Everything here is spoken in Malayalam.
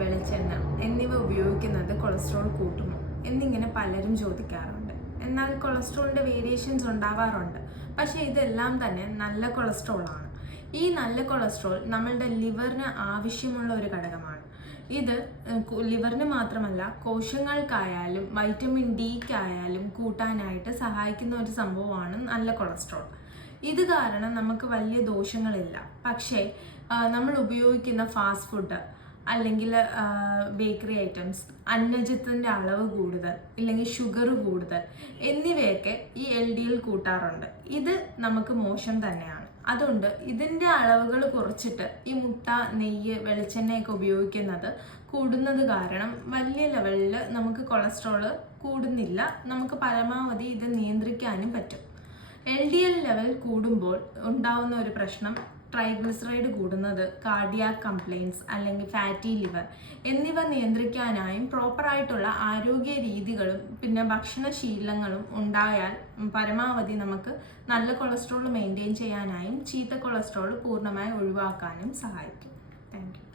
വെളിച്ചെണ്ണ എന്നിവ ഉപയോഗിക്കുന്നത് കൊളസ്ട്രോൾ കൂട്ടുമോ എന്നിങ്ങനെ പലരും ചോദിക്കാറുണ്ട്. എന്നാൽ കൊളസ്ട്രോളിൻ്റെ വേരിയേഷൻസ് ഉണ്ടാവാറുണ്ട്. പക്ഷേ ഇതെല്ലാം തന്നെ നല്ല കൊളസ്ട്രോളാണ്. ഈ നല്ല കൊളസ്ട്രോൾ നമ്മളുടെ ലിവറിന് ആവശ്യമുള്ള ഒരു ഘടകമാണ്. ഇത് ലിവറിന് മാത്രമല്ല കോശങ്ങൾക്കായാലും വൈറ്റമിൻ ഡിക്കായാലും കൂട്ടാനായിട്ട് സഹായിക്കുന്ന ഒരു സംഭവമാണ് നല്ല കൊളസ്ട്രോൾ. ഇത് കാരണം നമുക്ക് വലിയ ദോഷങ്ങളില്ല. പക്ഷേ നമ്മൾ ഉപയോഗിക്കുന്ന ഫാസ്റ്റ് ഫുഡ് അല്ലെങ്കിൽ ബേക്കറി ഐറ്റംസ്, അന്നജത്തിൻ്റെ അളവ് കൂടുതൽ ഇല്ലെങ്കിൽ ഷുഗർ കൂടുതൽ എന്നിവയൊക്കെ ഈ LDL കൂട്ടാറുണ്ട്. ഇത് നമുക്ക് മോശം തന്നെയാണ്. അതുകൊണ്ട് ഇതിൻ്റെ അളവുകൾ കുറച്ചിട്ട് ഈ മുട്ട, നെയ്യ്, വെളിച്ചെണ്ണയൊക്കെ ഉപയോഗിക്കുന്നത് കൂടുന്നത് കാരണം വലിയ ലെവലിൽ നമുക്ക് കൊളസ്ട്രോൾ കൂടുന്നില്ല. നമുക്ക് പരമാവധി ഇത് നിയന്ത്രിക്കാനും പറ്റും. LDL ലെവൽ കൂടുമ്പോൾ ഉണ്ടാവുന്ന ഒരു പ്രശ്നം ട്രൈഗ്ലിസറൈഡ് കൂടുന്നത്, കാർഡിയാക് കംപ്ലയിൻസ് അല്ലെങ്കിൽ ഫാറ്റി ലിവർ എന്നിവ നിയന്ത്രിക്കാനായും പ്രോപ്പറായിട്ടുള്ള ആരോഗ്യ രീതികളും പിന്നെ ഭക്ഷണശീലങ്ങളും ഉണ്ടായാൽ പരമാവധി നമുക്ക് നല്ല കൊളസ്ട്രോൾ മെയിൻറ്റെയിൻ ചെയ്യാനായും ചീത്ത കൊളസ്ട്രോൾ പൂർണ്ണമായി ഒഴിവാക്കാനും സഹായിക്കും. Thank you.